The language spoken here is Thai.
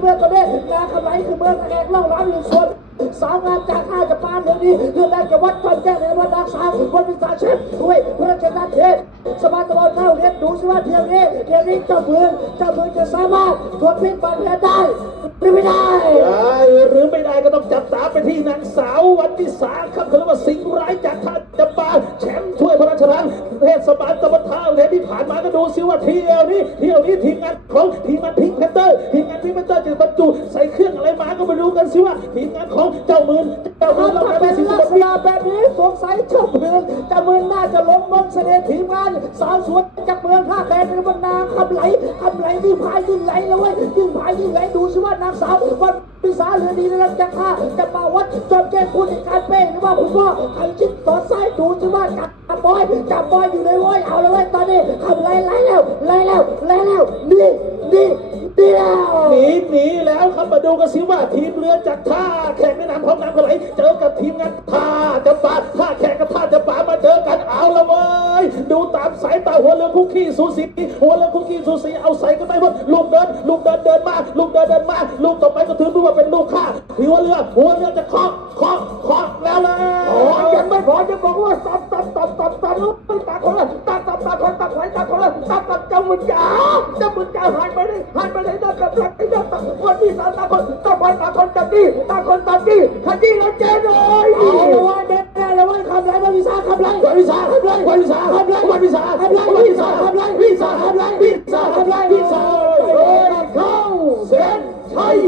เมื่อก็ได้นาคำไรคือเมื่องแขกเล่าร้านอยู่ส่วนสาวงามจากข้าจะปานเดี๋ยวนี้คืองแรงจะวัดจอมแจ้งในวันดักสาววันวิสาเชฟด้วยพระชนะเทศสมาตะวันเข้าเรียนดูสิว่าเที่ยวนี้เที่ยวนี้เจ้าเมืองเจ้าเมืองจะสามารถทนพิษบาดแผลได้หรือไม่ได้ได้หรือไม่ได้ก็ต้องจับตาไปที่นางสาววันวิสาครับเขาเรียกว่าสิงร้ายจากท่าจำปาแชมป์ถ้วยพระราชทานเทศบาล ผ่านมาก็ดูซิว่าที่ยวนี้ที่ยวนี้ทีมงานของทีมงานพิงค์แพนเตอร์ทีมงานพิงค์แพนเตอร์จะบรรจุใส่เครื่องอะไรมาก็มาดูกันสิว่าทีมงานของเจ้ามือเจ้ามือเราถ้าได้เป็นสิงลัห์แบบนี้สงสัยเจ้ามืองเจ้าเมืองน่าจะลงมนเสน่ห์ทีมงานสาวสวยจากเมืองท่าแขกในบรรดาคำไหลคำไหลยิ่งพายยิ่งไหลแล้วเว้ยยิ่งพายยิ่งไหลดูสิว่านางสาววันพิสาเรือดีนะครับจากข้าจะมาวัดจอมแจ้งผู้ในการเป้งหรือว่าคุณพ่อใครชิดต่อซ้ายดูสิว่าจับ บอยจับบอยอยู่ในว้ยเอาเลยเว้ยตอนนี้คำไหลไหลแล้วไหลแล้วไหลแล้วดีดีดีแล้วหนีหนีแล้วครับมาดูกันสิว่าทีมเรือจากท่าแขกแม่น้ำของน้ำกระไหลเจอกับทีมงานท่าจำปาท่าแขกกับท่าจำปามาเจอกันเอาละเว้ยดูตามสายตาหัวเรือคุกกี้สูสีหัวเรือคุกกี้สูสีเอาใส่กันไปหมดลูกเดินลูกเดินเดินมาลูกเดินเดินมาลูกต่อไปก็ถือว่าเป็นลูกข้าหัวเรือหัวเรือจะเคาะเคาะเคาะแล้วเลยโอ้ยยังไม่พอจะบอกว่าตับตับ ไปตัดเขเลยตัดตัดตัดตัตัดไหตัดเขเลยตัดตัดจมูกจ๋าจมูกจ๋าหายไปเลยหายไปเลยตัดตัดตัดตัดตัดคนที่สามตัดคนตัดคนตัดคนตัดที่ตัดคนตัดที่ขยี้แล้วเจ๊เลยเอาลว่าเด็ดแน่เละว่าคำไรวันวิสาคำไรวันวิสาคำไรวันวิสาคำไรวันวิสาคำไรวันวิสาคำไรวิสาคำไรวิสาคำไรวิสาเข้าเส้นชัย